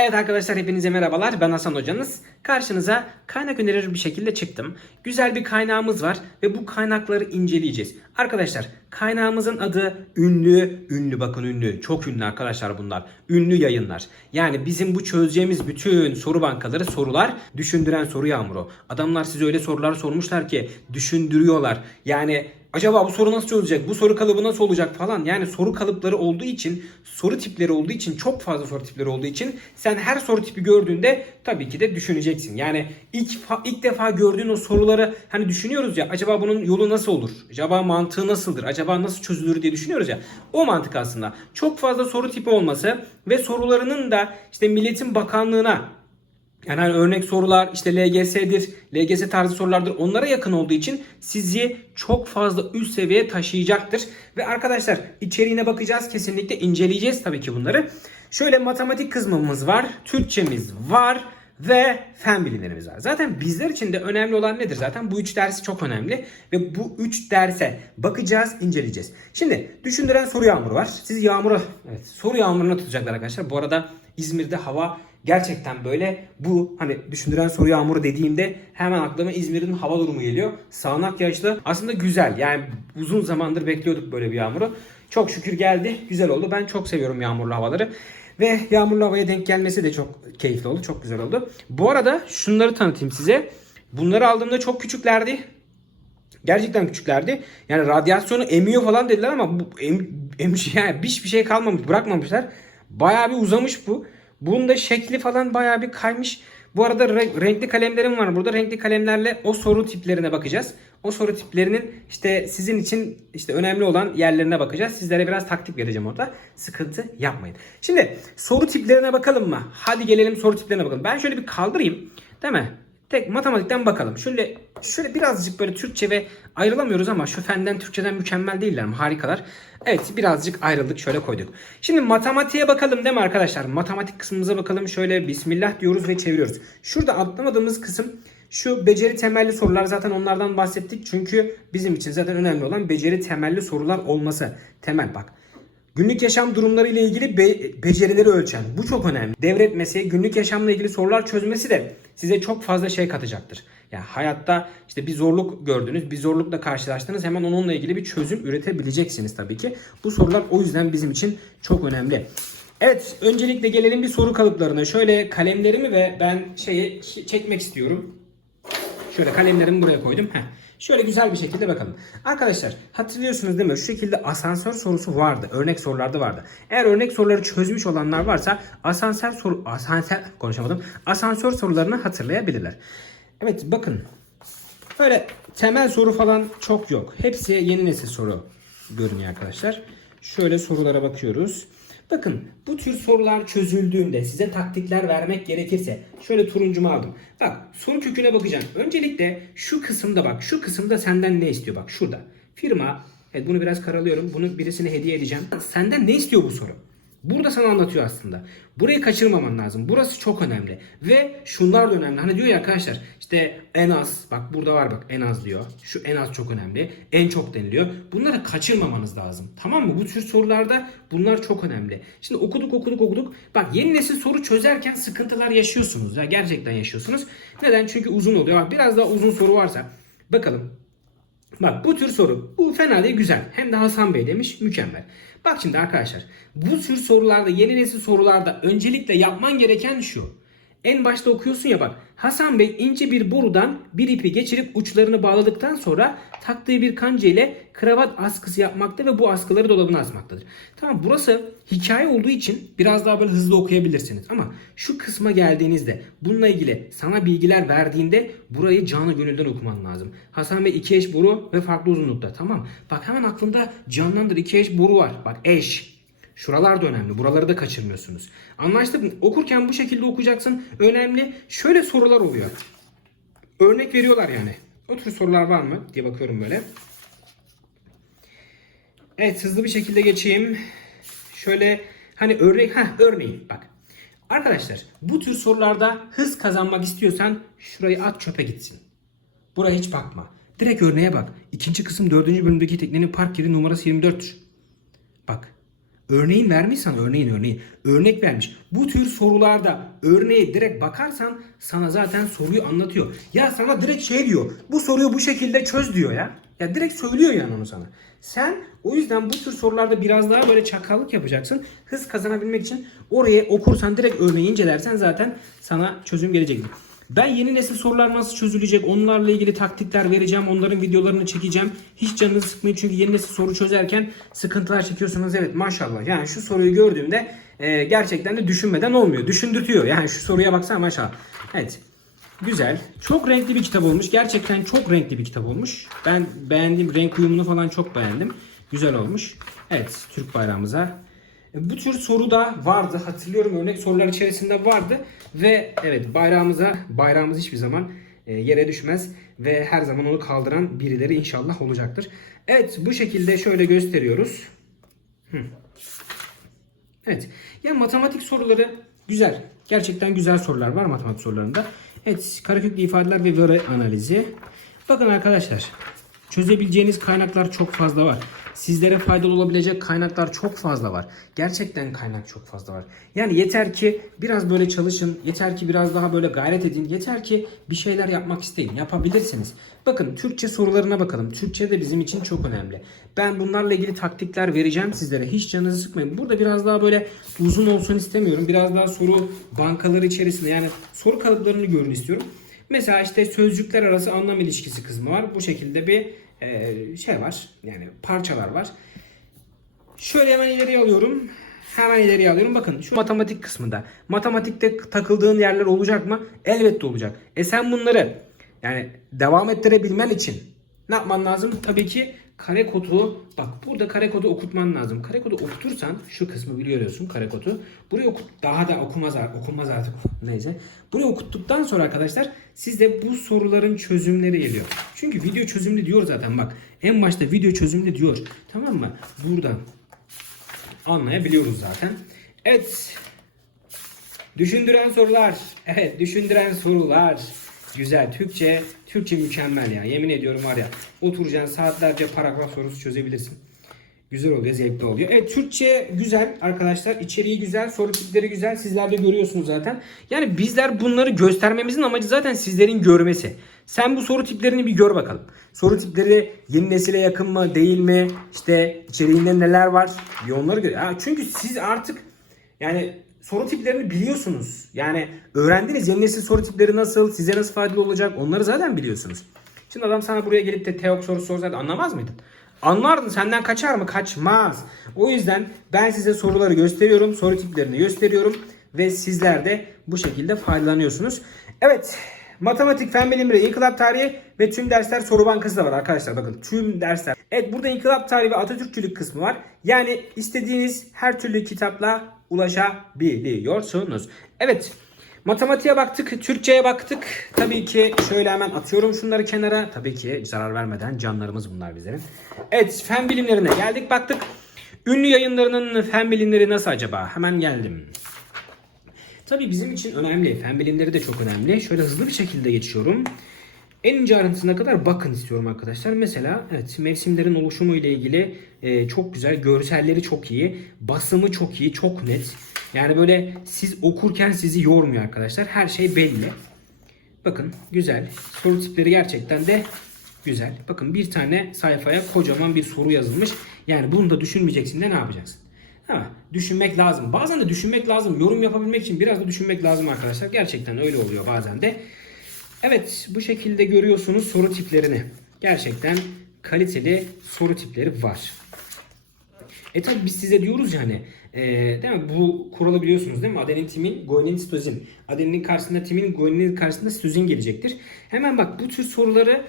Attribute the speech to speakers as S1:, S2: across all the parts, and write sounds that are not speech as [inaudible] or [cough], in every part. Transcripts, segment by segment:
S1: Evet arkadaşlar hepinize merhabalar. Ben Hasan hocanız. Karşınıza kaynak önerir bir şekilde çıktım. Güzel bir kaynağımız var ve bu kaynakları inceleyeceğiz. Arkadaşlar kaynağımızın adı ünlü, ünlü bakın ünlü, çok ünlü arkadaşlar bunlar. Ünlü yayınlar. Yani bizim bu çözeceğimiz bütün soru bankaları sorular düşündüren soru yağmuru. Adamlar size öyle sorular sormuşlar ki düşündürüyorlar. Yani acaba bu soru nasıl çözecek? Bu soru kalıbı nasıl olacak falan. Yani soru kalıpları olduğu için, soru tipleri olduğu için, çok fazla soru tipleri olduğu için sen her soru tipi gördüğünde tabii ki de düşüneceksin. Yani ilk ilk defa gördüğün o soruları hani düşünüyoruz ya acaba bunun yolu nasıl olur? Acaba mantığı nasıldır? Acaba nasıl çözülür diye düşünüyoruz ya. O mantık aslında. Çok fazla soru tipi olması ve sorularının da işte Milletin Bakanlığına yani hani örnek sorular işte LGS'dir, LGS tarzı sorulardır. Onlara yakın olduğu için sizi çok fazla üst seviyeye taşıyacaktır. Ve arkadaşlar içeriğine bakacağız. Kesinlikle inceleyeceğiz tabii ki bunları. Şöyle matematik kısmımız var, Türkçemiz var ve fen bilimlerimiz var. Zaten bizler için de önemli olan nedir? Zaten bu üç dersi çok önemli ve bu üç derse bakacağız, inceleyeceğiz. Şimdi düşündüren soru yağmuru var. Siz yağmuru, evet soru yağmuruna tutacaklar arkadaşlar. Bu arada İzmir'de hava gerçekten böyle bu hani düşündüren soru yağmuru dediğimde hemen aklıma İzmir'in hava durumu geliyor. Sağanak yağışlı aslında güzel yani uzun zamandır bekliyorduk böyle bir yağmuru. Çok şükür geldi güzel oldu ben çok seviyorum yağmurlu havaları. Ve yağmurlu havaya denk gelmesi de çok keyifli oldu çok güzel oldu. Bu arada şunları tanıtayım size. Bunları aldığımda çok küçüklerdi. Gerçekten küçüklerdi. Yani radyasyonu emiyor falan dediler ama bu em, emiş [laughs] yani hiçbir şey kalmamış bırakmamışlar. Bayağı bir uzamış bu. Bunun da şekli falan bayağı bir kaymış. Bu arada re- renkli kalemlerim var burada. Renkli kalemlerle o soru tiplerine bakacağız. O soru tiplerinin işte sizin için işte önemli olan yerlerine bakacağız. Sizlere biraz taktik vereceğim orada. Sıkıntı yapmayın. Şimdi soru tiplerine bakalım mı? Hadi gelelim soru tiplerine bakalım. Ben şöyle bir kaldırayım. Değil mi? Tek matematikten bakalım. Şöyle şöyle birazcık böyle Türkçe ve ayrılamıyoruz ama şu fenden Türkçeden mükemmel değiller mi? Harikalar. Evet birazcık ayrıldık şöyle koyduk. Şimdi matematiğe bakalım değil mi arkadaşlar? Matematik kısmımıza bakalım. Şöyle bismillah diyoruz ve çeviriyoruz. Şurada atlamadığımız kısım şu beceri temelli sorular zaten onlardan bahsettik. Çünkü bizim için zaten önemli olan beceri temelli sorular olması. Temel bak. Günlük yaşam durumları ile ilgili be- becerileri ölçen. Bu çok önemli. Devretmesi, günlük yaşamla ilgili sorular çözmesi de size çok fazla şey katacaktır. Yani hayatta işte bir zorluk gördünüz, bir zorlukla karşılaştınız hemen onunla ilgili bir çözüm üretebileceksiniz tabii ki. Bu sorular o yüzden bizim için çok önemli. Evet, öncelikle gelelim bir soru kalıplarına. Şöyle kalemlerimi ve ben şeyi çekmek istiyorum. Şöyle kalemlerimi buraya koydum. Heh. Şöyle güzel bir şekilde bakalım. Arkadaşlar hatırlıyorsunuz değil mi? Şu şekilde asansör sorusu vardı. Örnek sorularda vardı. Eğer örnek soruları çözmüş olanlar varsa asansör soru asansör konuşamadım. Asansör sorularını hatırlayabilirler. Evet bakın. Böyle temel soru falan çok yok. Hepsi yeni nesil soru görünüyor arkadaşlar. Şöyle sorulara bakıyoruz. Bakın bu tür sorular çözüldüğünde size taktikler vermek gerekirse şöyle turuncumu aldım. Bak soru köküne bakacağım. Öncelikle şu kısımda bak şu kısımda senden ne istiyor bak şurada. Firma evet bunu biraz karalıyorum. Bunu birisine hediye edeceğim. Senden ne istiyor bu soru? Burada sana anlatıyor aslında. Burayı kaçırmaman lazım. Burası çok önemli. Ve şunlar da önemli. Hani diyor ya arkadaşlar işte en az bak burada var bak en az diyor. Şu en az çok önemli. En çok deniliyor. Bunları kaçırmamanız lazım. Tamam mı? Bu tür sorularda bunlar çok önemli. Şimdi okuduk okuduk okuduk. Bak yeni nesil soru çözerken sıkıntılar yaşıyorsunuz. Ya gerçekten yaşıyorsunuz. Neden? Çünkü uzun oluyor. Bak biraz daha uzun soru varsa bakalım Bak bu tür soru. Bu fena değil güzel. Hem de Hasan Bey demiş mükemmel. Bak şimdi arkadaşlar. Bu tür sorularda yeni nesil sorularda öncelikle yapman gereken şu. En başta okuyorsun ya bak. Hasan Bey ince bir borudan bir ipi geçirip uçlarını bağladıktan sonra taktığı bir kanca ile kravat askısı yapmakta ve bu askıları dolabına asmaktadır. Tamam burası hikaye olduğu için biraz daha böyle hızlı okuyabilirsiniz. Ama şu kısma geldiğinizde bununla ilgili sana bilgiler verdiğinde burayı canı gönülden okuman lazım. Hasan Bey iki eş boru ve farklı uzunlukta. Tamam. Bak hemen aklında canlandır iki eş boru var. Bak eş. Şuralar da önemli. Buraları da kaçırmıyorsunuz. Anlaştık mı? Okurken bu şekilde okuyacaksın. Önemli. Şöyle sorular oluyor. Örnek veriyorlar yani. O tür sorular var mı diye bakıyorum böyle. Evet hızlı bir şekilde geçeyim. Şöyle hani örnek ha örneğin bak. Arkadaşlar bu tür sorularda hız kazanmak istiyorsan şurayı at çöpe gitsin. Buraya hiç bakma. Direkt örneğe bak. İkinci kısım dördüncü bölümdeki teknenin park yeri numarası 24'tür. Örneğin vermiş sana örneğin örneğin. Örnek vermiş. Bu tür sorularda örneğe direkt bakarsan sana zaten soruyu anlatıyor. Ya sana direkt şey diyor. Bu soruyu bu şekilde çöz diyor ya. Ya direkt söylüyor yani onu sana. Sen o yüzden bu tür sorularda biraz daha böyle çakallık yapacaksın. Hız kazanabilmek için oraya okursan direkt örneği incelersen zaten sana çözüm gelecektir. Ben yeni nesil sorular nasıl çözülecek onlarla ilgili taktikler vereceğim. Onların videolarını çekeceğim. Hiç canınızı sıkmayın çünkü yeni nesil soru çözerken sıkıntılar çekiyorsunuz. Evet maşallah. Yani şu soruyu gördüğümde e, gerçekten de düşünmeden olmuyor. Düşündürtüyor. Yani şu soruya baksana maşallah. Evet. Güzel. Çok renkli bir kitap olmuş. Gerçekten çok renkli bir kitap olmuş. Ben beğendiğim renk uyumunu falan çok beğendim. Güzel olmuş. Evet Türk bayrağımıza. Bu tür soru da vardı. Hatırlıyorum örnek sorular içerisinde vardı. Ve evet bayrağımıza bayrağımız hiçbir zaman e, yere düşmez. Ve her zaman onu kaldıran birileri inşallah olacaktır. Evet bu şekilde şöyle gösteriyoruz. Evet. Ya matematik soruları güzel. Gerçekten güzel sorular var matematik sorularında. Evet, kareköklü ifadeler ve veri analizi. Bakın arkadaşlar, çözebileceğiniz kaynaklar çok fazla var. Sizlere faydalı olabilecek kaynaklar çok fazla var. Gerçekten kaynak çok fazla var. Yani yeter ki biraz böyle çalışın, yeter ki biraz daha böyle gayret edin, yeter ki bir şeyler yapmak isteyin, yapabilirsiniz. Bakın Türkçe sorularına bakalım. Türkçe de bizim için çok önemli. Ben bunlarla ilgili taktikler vereceğim sizlere. Hiç canınızı sıkmayın. Burada biraz daha böyle uzun olsun istemiyorum. Biraz daha soru bankaları içerisinde yani soru kalıplarını görün istiyorum. Mesela işte sözcükler arası anlam ilişkisi kısmı var. Bu şekilde bir e, şey var. Yani parçalar var. Şöyle hemen ileriye alıyorum. Hemen ileriye alıyorum. Bakın şu matematik kısmında. Matematikte takıldığın yerler olacak mı? Elbette olacak. E sen bunları yani devam ettirebilmen için ne yapman lazım? Tabii ki kare kodu bak burada kare kodu okutman lazım. Kare kodu okutursan şu kısmı biliyorsun kare kodu. Burayı okut daha da okumaz okunmaz artık [laughs] neyse. Burayı okuttuktan sonra arkadaşlar sizde bu soruların çözümleri geliyor. Çünkü video çözümlü diyor zaten bak. En başta video çözümlü diyor. Tamam mı? Buradan anlayabiliyoruz zaten. Evet. Düşündüren sorular. Evet, düşündüren sorular. Güzel. Türkçe, Türkçe mükemmel ya. Yemin ediyorum var ya. Oturacaksın saatlerce paragraf sorusu çözebilirsin. Güzel oluyor, zevkli oluyor. Evet Türkçe güzel arkadaşlar. İçeriği güzel, soru tipleri güzel. Sizler de görüyorsunuz zaten. Yani bizler bunları göstermemizin amacı zaten sizlerin görmesi. Sen bu soru tiplerini bir gör bakalım. Soru tipleri yeni nesile yakın mı, değil mi? İşte içeriğinde neler var? Bir onları gör. Çünkü siz artık yani soru tiplerini biliyorsunuz. Yani öğrendiniz yeni soru tipleri nasıl, size nasıl faydalı olacak onları zaten biliyorsunuz. Şimdi adam sana buraya gelip de teok sorusu sorsaydı anlamaz mıydın? Anlardın senden kaçar mı? Kaçmaz. O yüzden ben size soruları gösteriyorum. Soru tiplerini gösteriyorum. Ve sizler de bu şekilde faydalanıyorsunuz. Evet. Matematik, fen bilimleri, inkılap tarihi ve tüm dersler soru bankası da var arkadaşlar. Bakın tüm dersler. Evet burada inkılap tarihi ve Atatürkçülük kısmı var. Yani istediğiniz her türlü kitapla ulaşabiliyorsunuz. Evet. Matematiğe baktık, Türkçe'ye baktık. Tabii ki şöyle hemen atıyorum şunları kenara. Tabii ki zarar vermeden canlarımız bunlar bizlerin. Evet, fen bilimlerine geldik baktık. Ünlü yayınlarının fen bilimleri nasıl acaba? Hemen geldim. Tabii bizim için önemli. Fen bilimleri de çok önemli. Şöyle hızlı bir şekilde geçiyorum. En ince ayrıntısına kadar bakın istiyorum arkadaşlar. Mesela evet mevsimlerin oluşumu ile ilgili e, çok güzel. Görselleri çok iyi. Basımı çok iyi. Çok net. Yani böyle siz okurken sizi yormuyor arkadaşlar. Her şey belli. Bakın güzel. Soru tipleri gerçekten de güzel. Bakın bir tane sayfaya kocaman bir soru yazılmış. Yani bunu da düşünmeyeceksin de ne yapacaksın? Ha, düşünmek lazım. Bazen de düşünmek lazım. Yorum yapabilmek için biraz da düşünmek lazım arkadaşlar. Gerçekten öyle oluyor bazen de. Evet bu şekilde görüyorsunuz soru tiplerini. Gerçekten kaliteli soru tipleri var. E tabi biz size diyoruz yani e, değil mi? Bu kuralı biliyorsunuz değil mi? Adenin, timin, guanin, sitozin. Adenin karşısında timin, guaninin karşısında sitozin gelecektir. Hemen bak bu tür soruları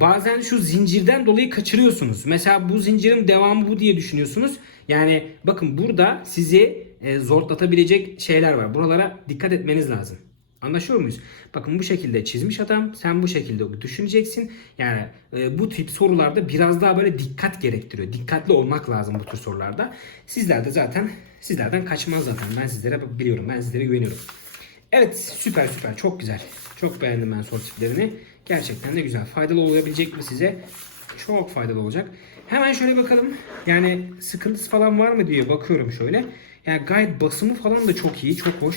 S1: bazen şu zincirden dolayı kaçırıyorsunuz. Mesela bu zincirin devamı bu diye düşünüyorsunuz. Yani bakın burada sizi e, zorlatabilecek şeyler var. Buralara dikkat etmeniz lazım. Anlaşıyor muyuz? Bakın bu şekilde çizmiş adam. Sen bu şekilde düşüneceksin. Yani e, bu tip sorularda biraz daha böyle dikkat gerektiriyor. Dikkatli olmak lazım bu tür sorularda. Sizler de zaten sizlerden kaçmaz zaten. Ben sizlere biliyorum. Ben sizlere güveniyorum. Evet süper süper çok güzel. Çok beğendim ben soru tiplerini. Gerçekten de güzel. Faydalı olabilecek mi size? Çok faydalı olacak. Hemen şöyle bakalım. Yani sıkıntısı falan var mı diye bakıyorum şöyle. Yani gayet basımı falan da çok iyi. Çok hoş.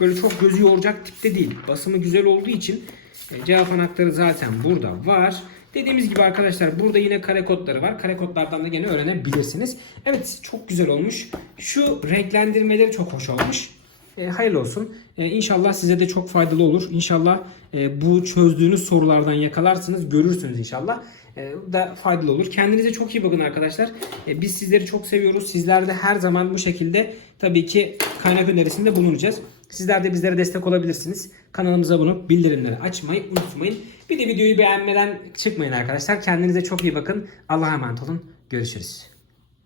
S1: Böyle çok gözü yoracak tipte değil. Basımı güzel olduğu için e, cevap anahtarı zaten burada var. Dediğimiz gibi arkadaşlar burada yine kare kodları var. Kare kodlardan da gene öğrenebilirsiniz. Evet çok güzel olmuş. Şu renklendirmeleri çok hoş olmuş. E, hayırlı olsun. E, inşallah size de çok faydalı olur. İnşallah e, bu çözdüğünüz sorulardan yakalarsınız. Görürsünüz inşallah. E, da faydalı olur. Kendinize çok iyi bakın arkadaşlar. E, biz sizleri çok seviyoruz. Sizler de her zaman bu şekilde tabii ki kaynak önerisinde bulunacağız. Sizler de bizlere destek olabilirsiniz. Kanalımıza olup bildirimleri açmayı unutmayın. Bir de videoyu beğenmeden çıkmayın arkadaşlar. Kendinize çok iyi bakın. Allah'a emanet olun. Görüşürüz.